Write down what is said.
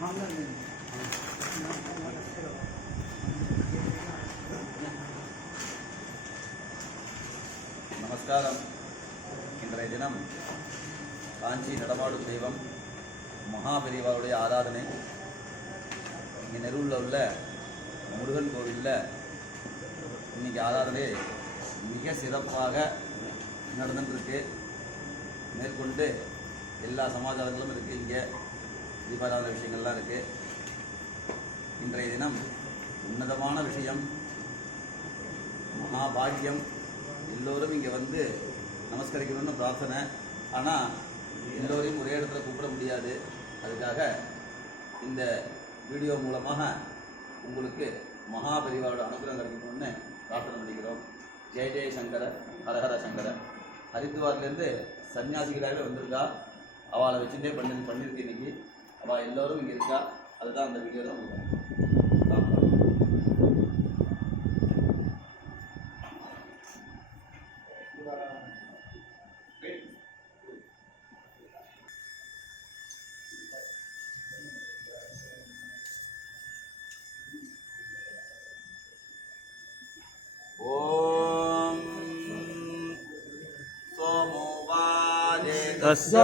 நமஸ்காரம். இன்றைய தினம் காஞ்சி நடமாடும் தெய்வம் மகாபெரிவாருடைய ஆராதனை இங்கே நெருவில் உள்ள முருகன் கோவிலில் இன்றைக்கி ஆராதனை மிக சிறப்பாக நடந்துருக்கு. மேற்கொண்டு எல்லா சமாச்சாரங்களும் இருக்குது. இங்கே தீபாராதன விஷயங்கள்லாம் இருக்குது. இன்றைய தினம் உன்னதமான விஷயம், மகாபாகியம். எல்லோரும் இங்கே வந்து நமஸ்கரிக்கணும்னு பிரார்த்தனை. ஆனால் எல்லோரையும் ஒரே இடத்துல கூப்பிட முடியாது. அதுக்காக இந்த வீடியோ மூலமாக உங்களுக்கு மகாபெரிவாரோட அனுகிரகம் கிடைக்கணும்னு பிரார்த்தனை பண்ணிக்கிறோம். ஜெய ஜெய சங்கர, ஹரஹர சங்கர. ஹரித்வார்லேருந்து சன்னியாசிகளாகவே வந்திருக்கா. அவளை வச்சுட்டே பண்ணியிருக்கு. இன்னைக்கு அவள் எல்லோரும் இங்கே இருக்கா. அதுதான் அந்த வீடியோ தான் உங்களுக்கு. तस्य